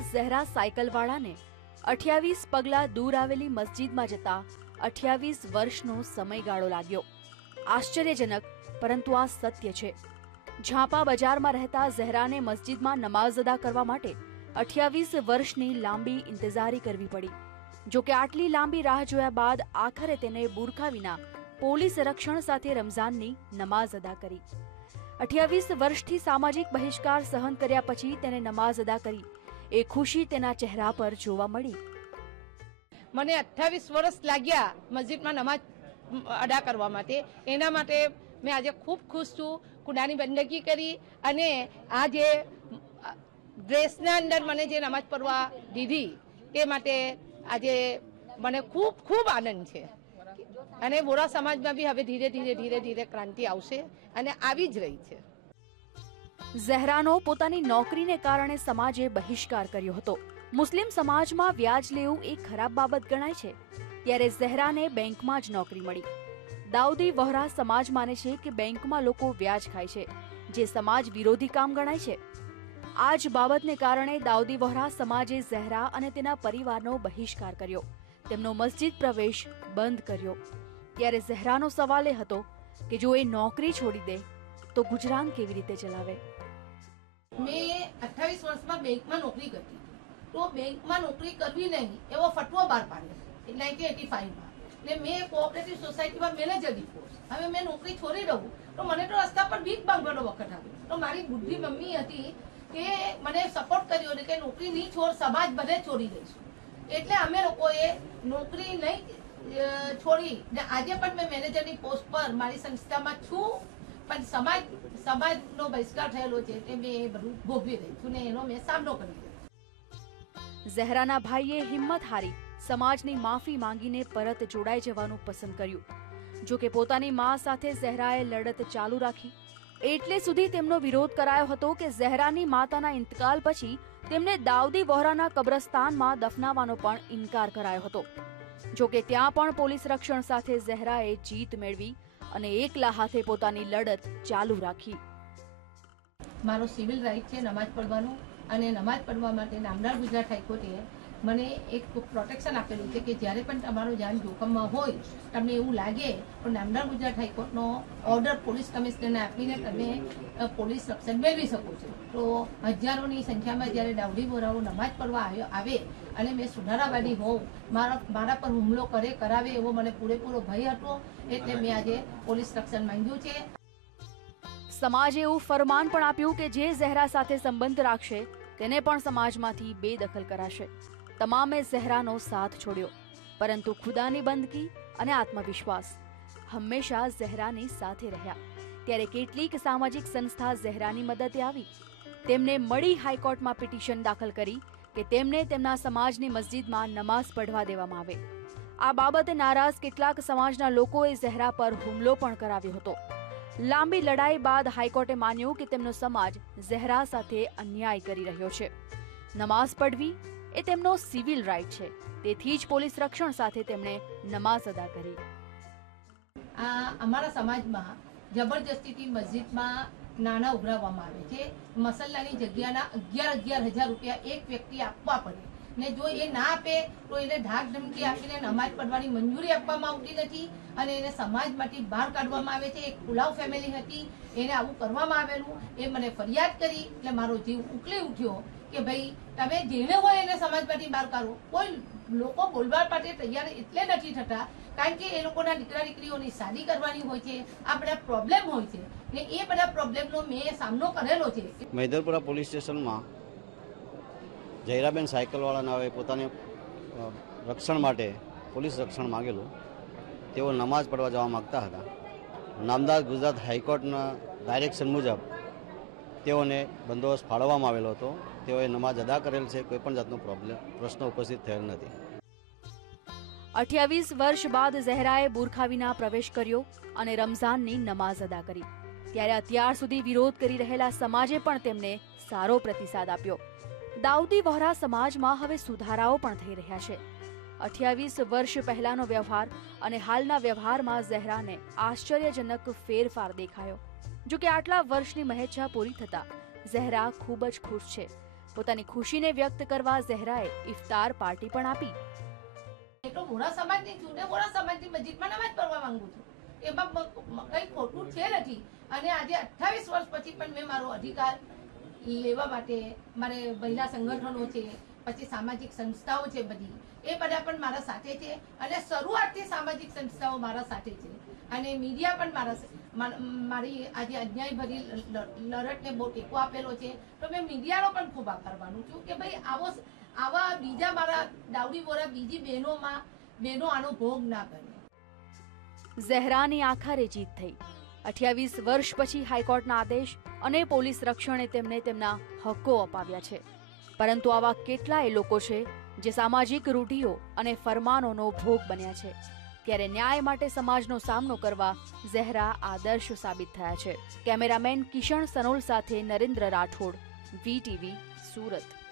ઝહેરા સાયકલવાળાને અઠ્યાવીસ પગલા દૂર આવેલી મસ્જિદમાં જતા અઠ્યાવીસ વર્ષનો સમયગાળો લાગ્યો. આશ્ચર્યજનક, પરંતુ આ સત્ય છે. ઝાંપા બજારમાં રહેતા ઝહેરાને મસ્જિદમાં નમાઝ અદા કરવા માટે અઠ્યાવીસ વર્ષની લાંબી ઇંતજારી કરવી પડી. જોકે આટલી લાંબી રાહ જોયા બાદ આખરે તેને બુરખા વિના પોલીસ રક્ષણ સાથે રમઝાનની નમાઝ અદા કરી. અઠ્યાવીસ વર્ષથી સામાજિક બહિષ્કાર સહન કર્યા પછી તેને નમાઝ અદા કરી. એ ખુશી તેના ચહેરા પર જોવા મળી. મને અઠ્ઠાવીસ વર્ષ લાગ્યા મસ્જિદમાં નમાજ અદા કરવા માટે. એના માટે મેં આજે ખૂબ ખુશ છું. કુડાની બંદગી કરી અને આ જે ડ્રેસના અંદર મને જે નમાજ પડવા દીધી તે માટે આજે મને ખૂબ ખૂબ આનંદ છે. અને બોરા સમાજમાં બી હવે ધીરે ધીરે ધીરે ધીરે ક્રાંતિ આવશે અને આવી જ રહી છે. ઝહેરાનો પોતાની નોકરીને કારણે સમાજે બહિષ્કાર કર્યો હતો. મુસ્લિમ સમાજમાં વ્યાજ લેવું એ ખરાબ બાબત ગણાય છે, ત્યારે ઝહેરાને બેંકમાં જ નોકરી મળી. દાઉદી વહરા સમાજ માને છે કે બેંકમાં લોકો વ્યાજ ખાય છે, જે સમાજ વિરોધી કામ ગણાય છે. આ જ બાબતને કારણે દાઉદી વહરા સમાજે ઝહેરા અને તેના પરિવારનો બહિષ્કાર કર્યો. તેમનો મસ્જિદ પ્રવેશ બંધ કર્યો. ત્યારે ઝહેરાનો સવાલ એ હતો કે જો એ નોકરી છોડી દે તો ગુજરાન કેવી રીતે ચલાવે? મેં અઠ્ઠાવીસ વર્ષમાં બેંકમાં નોકરી કરી તો બેંકમાં નોકરી કરવી નહીં, એવો ફટવો બહાર પાડ્યો. નાઇન્ટીન એટી ફાઈવમાં. ને મેં કોઓપરેટિવ સોસાયટીમાં મેનેજરની પોસ્ટ હવે મેં નોકરી છોડી દઉં, તો મને તો રસ્તા પર ભીખ માંગવાનો વખત આવ્યો. તો મારી બુદ્ધિ મમ્મી હતી કે મને સપોર્ટ કર્યો ને કે નોકરી નહીં છોડ સમાજ બધે છોડી દઈશું. એટલે અમે લોકોએ નોકરી નહીં છોડી. ને આજે પણ મેં મેનેજરની પોસ્ટ પર મારી સંસ્થામાં છું. પણ સમાજ, સમાજનો બહિષ્કાર થયેલો છે તે મેં ભોગવી રહી છું ને એનો મેં સામનો કરી રહ્યો ઝહેરાના ભાઈએ હિંમત હારી, સમાજની માફી માંગીને પરત જોડાઈ જવાનું પસંદ કર્યું. જો કે પોતાની મા સાથે ઝહેરાએ લડત ચાલુ રાખી. એટલે સુધી તેમનો વિરોધ કરાયો હતો કે ઝહેરાની માતાના ઇંતકાલ પછી તેમને દાઉદી વોહરાના કબ્રસ્તાનમાં દફનાવાનો પણ ઇનકાર કરાયો હતો. જો કે ત્યાં પણ પોલીસ રક્ષણ સાથે ઝહેરાએ જીત મેળવી અને એકલા હાથે પોતાની લડત ચાલુ રાખી. મારો સિવિલ રાઇટ છે, નમાજ પડવાનું અને નમાજ પડવા માટે નામદાર ગુજરાત હાઈકોર્ટે મને એક પ્રોટેક્શન આપેલું છે કે જ્યારે પણ તમારું જાન જોખમમાં હોય, તમને એવું લાગે તો નામદાર ગુજરાત હાઈકોર્ટનો ઓર્ડર પોલીસ કમિશનરને આપીને તમે પોલીસ રક્ષણ મેળવી શકો છો. તો હજારોની સંખ્યામાં જ્યારે દાવડી બોરાઓ નમાજ પડવા આવ્યો, આવે અને મેં સુધારાવાદી હોઉં, મારા મારા પર હુમલો કરે, કરાવે એવો મને પૂરેપૂરો ભય હતો, એટલે મેં આજે પોલીસ રક્ષણ માંગ્યું છે. સમાજે એવું ફરમાન પણ આપ્યું કે જે ઝહેરા સાથે સંબંધ રાખશે, તેને પણ સમાજમાંથી બેદખલ કરાશે. તમામે ઝહેરાનો સાથ છોડ્યો. પરંતુ ખુદાની બંદકી અને આત્મવિશ્વાસ હંમેશા ઝહેરાની સાથે રહ્યા. ત્યારે કેટલીક સામાજિક સંસ્થા ઝહેરાની મદદે આવી. તેમને મળી હાઈકોર્ટમાં પિટિશન દાખલ કરી કે તેમને તેમના સમાજની મસ્જિદમાં નમાઝ પઢવા દેવામાં આવે. આ બાબતે નારાજ કેટલાક સમાજના લોકોએ ઝહેરા પર હુમલો પણ કરાવ્યો હતો. લાંબી લડાઈ બાદ હાઈકોર્ટે માન્યું કે તેમનો સમાજ ઝહેરા સાથે અન્યાય કરી રહ્યો છે. નમાઝ પઢવી એ તેમનો સિવિલ રાઇટ છે. તેથી જ પોલીસ રક્ષણ સાથે તેમણે નમાઝ અદા કરી. આ અમારા સમાજમાં જબરજસ્તીથી મસ્જિદમાં નાના ઉઘરાવવામાં આવે છે. મસલ્લાની જગ્યાના અગિયાર અગિયાર હજાર રૂપિયા એક વ્યક્તિ આપવા પડે. ને જો એ ના આપે, તો એને ધાક ધમકી આપીને નમાજ પડવાની મંજૂરી આપવામાં આવતી નથી અને એને સમાજમાંથી બહાર કાઢવામાં આવે છે. એક પુલાવ ફેમિલી હતી, એને આવું કરવામાં આવેલું. એ મને ફરિયાદ કરી એટલે મારો જીવ ઉકલી ઉઠ્યો કે ભાઈ, તમે જેને હોય એને સમાજમાંથી બહાર કાઢો. કોઈ લોકો બોલવા માટે તૈયાર એટલે નથી થતા, કારણ કે એ લોકોના દીકરા દીકરીઓની શાદી કરવાની હોય છે, આ બધા પ્રોબ્લેમ હોય છે. ને એ બધા પ્રોબ્લેમનો મેં સામનો કરેલો છે. મૈદરપુરા પોલીસ સ્ટેશનમાં જયરાબેન સાયકલવાળાના હવે પોતાને રક્ષણ માટે, પોલીસ રક્ષણ માગેલું. તેઓ નમાઝ પડવા જવા માગતા હતા. નામદાર ગુજરાત હાઈકોર્ટના ડાયરેક્શન મુજબ તેઓને બંદોબસ્ત ફાળવવામાં આવેલો હતો. તેઓએ નમાઝ અદા કરેલ છે, કોઈ પણ જાતનો પ્રોબ્લેમ, પ્રશ્ન ઉપસ્થિત થયેલ નથી. અઠ્યાવીસ વર્ષ બાદ ઝહેરાએ બુરખા વિના પ્રવેશ કર્યો અને રમઝાનની નમાઝ અદા કરી. ત્યારે અત્યાર સુધી વિરોધ કરી રહેલા સમાજે પણ તેમને સારો પ્રતિસાદ આપ્યો. દાઉદી વહોરા સમાજમાં હવે સુધારાઓ પણ થઈ રહ્યા છે. અઠ્યાવીસ વર્ષ પહેલાનો વ્યવહાર અને હાલના વ્યવહારમાં ઝહેરાને આશ્ચર્યજનક ફેરફાર દેખાયો. જો કે આટલા વર્ષની મહેચ્છા પૂરી થતા ઝહેરા ખૂબ જ ખુશ છે. પોતાની ખુશીને વ્યક્ત કરવા ઝહેરાએ ઇફતાર પાર્ટી પણ આપી. એટલો મોરા સમાજની છું ને મોરા સમાજની મસ્જિદમાં નમાજ પઢવા માંગુ છું. એમાં કંઈ ખોટું છે નથી. અને આજે અઠ્ઠાવીસ વર્ષ પછી પણ મેં મારો અધિકાર લેવા માટે મારે મહિલા સંગઠનો છે, પછી સામાજિક સંસ્થાઓ છે બધી. એ બધા પણ મારા સાથે છે અને શરૂઆતથી સામાજિક સંસ્થાઓ મારા સાથે છે. અને મીડિયા પણ મારા મારી આજે અન્યાયભરી લડતને બહુ ટેકો આપેલો છે. તો મેં મીડિયાનો પણ ખૂબ આભાર માનું છું કે ભાઈ આવો આવા બીજા મારા દાવડી વોરા બીજી બહેનોમાં, બહેનો આનો ભોગ ના કરે ઝહેરાની આખારે જીત થઈ. અઠ્યાવીસ વર્ષ પછી હાઈકોર્ટના આદેશ અને પોલીસ રક્ષણે તેમને તેમના હક્કો અપાવ્યા છે. પરંતુ આવા કેટલાય લોકો છે જે સામાજિક રૂઢિઓ અને ફરમાનોનો ભોગ બન્યા છે. ત્યારે ન્યાય માટે સમાજનો સામનો કરવા ઝહેરા આદર્શ સાબિત થયા છે. કેમેરામેન કિશન સનોલ સાથે નરેન્દ્ર રાઠોડ વીટીવી સુરત.